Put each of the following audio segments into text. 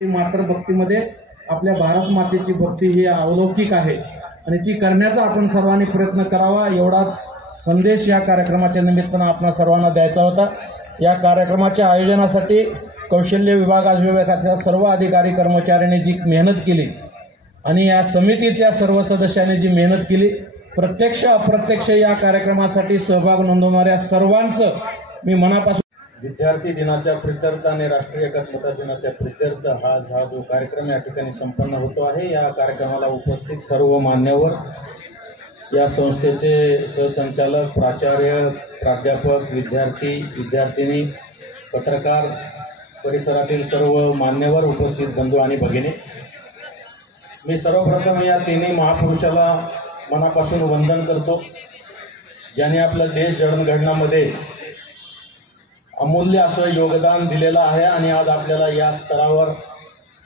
मात्र भक्तीमध्ये आपल्या भारत मातेची भक्ती ही अलौकिक आहे आणि ती करण्याचा आपण सर्वांनी प्रयत्न करावा, एवढाच संदेश या कार्यक्रमाच्या निमित्तानं आपल्या सर्वांना द्यायचा होता। या कार्यक्रमाच्या आयोजनासाठी कौशल्य विभागाच्या सर्व अधिकारी कर्मचाऱ्यांनी जी मेहनत केली आणि या समितीच्या सर्व सदस्यांनी जी मेहनत केली, प्रत्यक्ष अप्रत्यक्ष या कार्यक्रमासाठी सहभाग नोंदवणाऱ्या सर्वांचं मी मनापासून विद्यार्थी दिनाच्या प्रित्यर्थ आणि राष्ट्रीय एकात्मता दिनाच्या प्रित्यर्थ हा जो कार्यक्रम या ठिकाणी संपन्न होतो आहे, या कार्यक्रमाला उपस्थित सर्व मान्यवर, या संस्थेचे सहसंचालक, प्राचार्य, प्राध्यापक, विद्यार्थी, विद्यार्थिनी, पत्रकार, परिसरातील सर्व मान्यवर, उपस्थित बंधू आणि भगिनी, मी सर्वप्रथम या तिन्ही महापुरुषाला मनापासून वंदन करतो, ज्यांनी आपला देश जडणघडणामध्ये अमूल्य असं योगदान दिलेलं आहे आणि आज आपल्याला या स्तरावर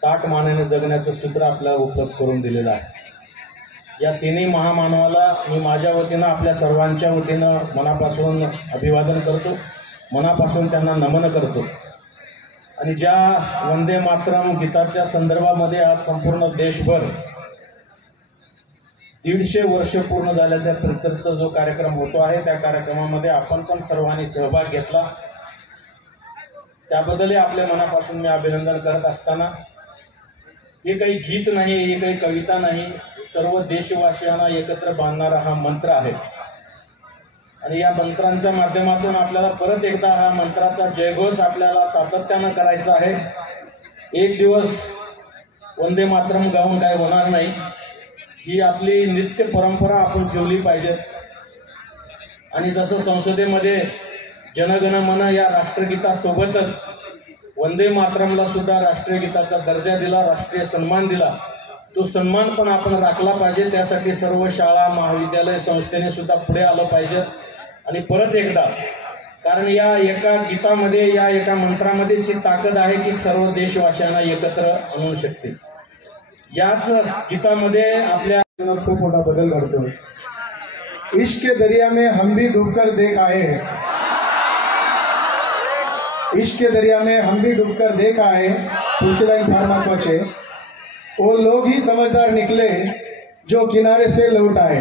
ताठ मानेने जगण्याचं सूत्र आपल्याला उपलब्ध करून दिलेलं आहे। या तिन्ही महामानवाला मी माझ्या वतीनं आपल्या सर्वांच्या वतीनं मनापासून अभिवादन करतो, मनापासून त्यांना नमन करतो। आणि ज्या वंदे मातरम गीताच्या संदर्भामध्ये आज संपूर्ण देशभर 150 वर्ष पूर्ण झाल्याच्या प्रित्यर्थ जो कार्यक्रम होतो आहे, त्या कार्यक्रमामध्ये आपण पण सर्वांनी सहभाग घेतला, त्याबद्दल आपल्या मनापासून मी अभिनंदन करत असताना, हे काही गीत नाही, हे काही कविता नाही, सर्व देशवासियांना एकत्र बांधणारा हा मंत्र आहे आणि या मंत्रांच्या माध्यमातून आपल्याला परत एकदा हा मंत्राचा जयघोष आपल्याला सातत्यानं करायचा आहे। एक दिवस वंदे मातरम गाऊन काय होणार नाही, ही आपली नित्य परंपरा आपण ठेवली पाहिजे। आणि जसं संसदेमध्ये जनगण मन या राष्ट्रगीतासोबतच वंदे मातरमला सुद्धा राष्ट्रीय गीताचा दर्जा दिला, राष्ट्रीय सन्मान दिला, तो सन्मान पण आपण राखला पाहिजे। त्यासाठी सर्व शाळा, महाविद्यालय, संस्थेने सुद्धा पुढे आलं पाहिजे। आणि परत एकदा, कारण या एका गीतामध्ये, या एका मंत्रामध्येच ही ताकद आहे की सर्व देशवासियांना एकत्र आणू शकते। याच गीतामध्ये आपल्या खूप मोठा बदल घडतो। इश्क के दरिया में हम भी डूबकर देख आए, इश्क के दरिया में हम भी डूबकर देख आए। पुढची लाईन फार महत्वाची आहे, वो लोग ही समझदार निकले जो किनारे से लौट आए।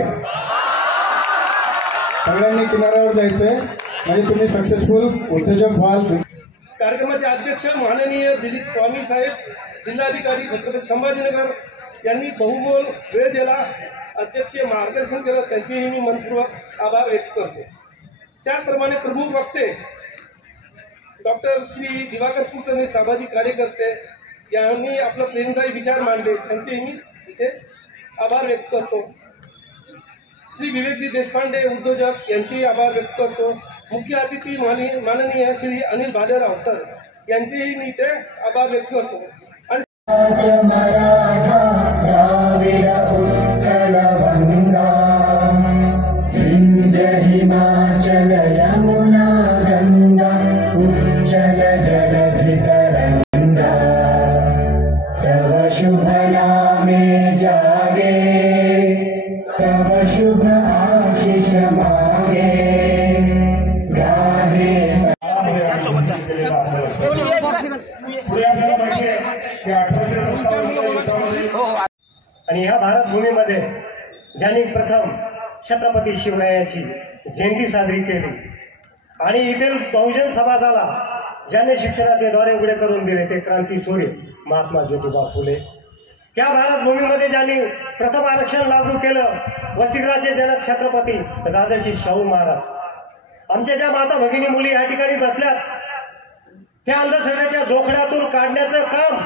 सगळ्यांनी किनाऱ्यावर जायचंय म्हणजे तुम्ही सक्सेसफुल उद्योजक व्हाल। कार्यक्रमाचे अध्यक्ष माननीय दिलीप स्वामी साहेब, जिल्हाधिकारी छत्रपती संभाजीनगर यांनी बहुमोल वेळ दिला, अध्यक्षीय मार्गदर्शन केलं, त्यांचेही मी मनपूर्वक आभार व्यक्त करतो। त्याचप्रमाणे प्रमुख वक्ते डॉक्टर श्री दिवाकर कुलकर्णी, सामाजिक कार्यकर्ते यांनी आपला प्रेरणादायी विचार मांडले, त्यांचेही मी इथे आभार व्यक्त करतो। श्री विवेकजी देशपांडे, उद्योजक, यांचेही आभार व्यक्त करतो। मुख्य अतिथी माननीय श्री अनिल भालेराव सर, यांचेही मी इथे आभार व्यक्त करतो। आणि हिमाचल यमुना गंगा उच्चल जलधितरंगा, तव शुभ नामे जागे, तव शुभ आशीष मागे, गाहे। आणि ह्या भारत भूमीमध्ये ज्यांनी प्रथम छत्रपती शिवरायांची जयंती साजरी केली आणि इथील बहुजन समाजाला ज्यांनी शिक्षणाचे द्वारे उघडे करून दिले ते क्रांती सूर्य महात्मा ज्योतिबा फुले। या भारत भूमीमध्ये ज्यांनी प्रथम आरक्षण लागू केलं वसतिगृहाचे जनक छत्रपती राजर्षी शाहू महाराज। आमच्या ज्या माता भगिनी मुली या ठिकाणी बसल्यात, त्या अंधश्रद्धेच्या जोखड्यातून काढण्याचं काम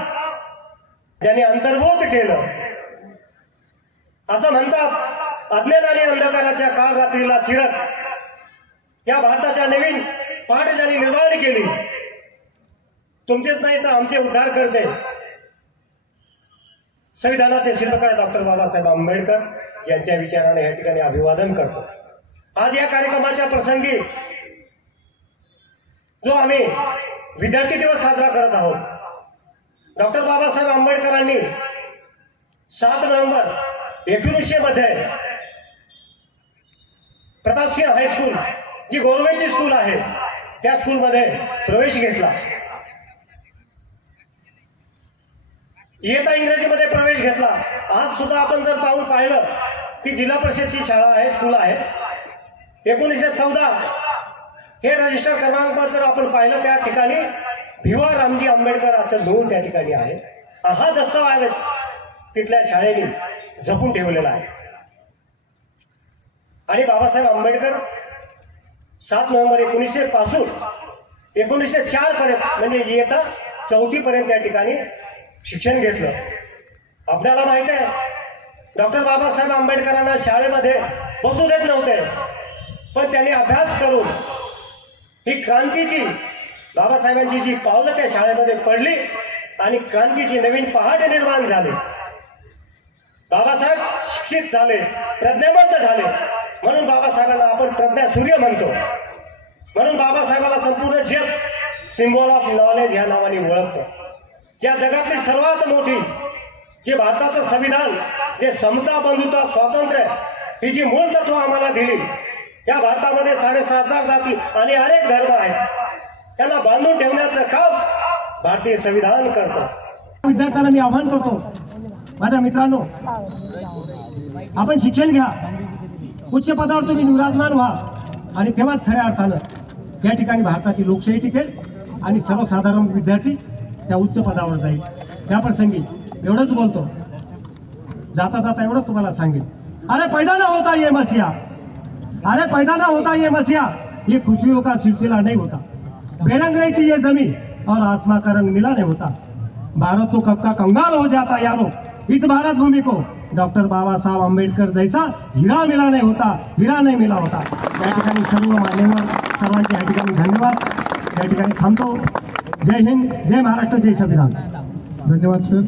ज्यांनी अंतर्भूत केलं। असं म्हणतात अज्ञान आणि अंधकाराच्या काळ रात्रीला चिरत या भारताच्या नवीन पहाट ज्यांनी निर्माण केली, तुमचेच नाही तर आमचे उद्धार करते संविधानाचे शिल्पकार डॉक्टर बाबासाहेब आंबेडकर यांच्या विचाराने या ठिकाणी अभिवादन करतो। आज या कार्यक्रमाच्या प्रसंगी जो आम्ही विद्यार्थी दिवस साजरा करत आहोत, डॉक्टर बाबासाहेब आंबेडकरांनी 7 नोव्हेंबर 1900 मध्ये प्रतापसिंह हायस्कूल जी गव्हर्नमेंटची स्कूल आहे त्या स्कूलमध्ये प्रवेश घेतला। इयत्ता इंग्रजीमध्ये प्रवेश घेतला। आज सुद्धा आपण जर पाहिलं की जिल्हा परिषदची शाळा आहे, स्कूल आहे। 1914 हे रजिस्टर क्रमांक जर आपण पाहिलं त्या ठिकाणी भिवा रामजी आंबेडकर असं नोंद त्या ठिकाणी आहे। हा दस्तऐवज तिथल्या शाळेने जपून ठेवलेला आहे। आणि बाबासाहेब आंबेडकर 7 नोव्हेंबर 1900 पासून 1904 पर्यंत म्हणजे इयत्ता 4थी पर्यंत त्या ठिकाणी शिक्षण घेतलं। आपल्याला माहित आहे डॉक्टर बाबासाहेब आंबेडकरांना शाळेमध्ये बसू देत नव्हते, पण त्यांनी अभ्यास करून ही क्रांतीची बाबासाहेबांची जी पावलं त्या शाळेमध्ये पडली आणि क्रांतीची नवीन पहाट निर्माण झाली। बाबासाहेब शिक्षित झाले, प्रज्ञावंत झाले, म्हणून बाबासाहेबांना आपण प्रज्ञा सूर्य म्हणतो। म्हणून बाबासाहेबांना संपूर्ण जग सिम्बॉल ऑफ नॉलेज ह्या नावाने ओळखतो। ज्या जगातली सर्वात मोठी जे भारताचं संविधान जे समता, बंधुता, स्वातंत्र्य ही जी मूळ तत्व आम्हाला दिली, या भारतामध्ये 7,500 जाती आणि अनेक धर्म आहेत, त्यांना बांधून ठेवण्याचं काम भारतीय संविधान करतं। विद्यार्थ्यांना मी आवाहन करतो, माझ्या मित्रांनो, आपण शिक्षण घ्या, उच्च पदावर तुम्ही विराजमान व्हा आणि तेव्हाच खऱ्या अर्थानं या ठिकाणी भारताची लोकशाही टिकेल आणि सर्वसाधारण विद्यार्थी त्या उच्च पदावर जाईल। त्या प्रसंगी एवढंच बोलतो, जाता जाता एवढंच तुम्हाला सांगेल, अरे पैदा ना होता ये मसीहा, अरे पैदा ना होता ये मसीहा, ये खुशियों का सिलसिला नहीं होता, बेरंग रही थी ये जमीन और आसमां का रंग मिला नहीं होता, भारत तो कब का कंगाल हो जाता यारो, इस भारत भूमि को डॉक्टर बाबा साहब आंबेडकर जैसा हीरा मिला नहीं होता, हीरा नहीं मिला होता। या ठिकाणी सर्व मान्यवर सर्वांचे या ठिकाणी धन्यवाद। या ठिकाणी थांबतो। जय हिंद, जय महाराष्ट्र, जय संविधान। धन्यवाद सर।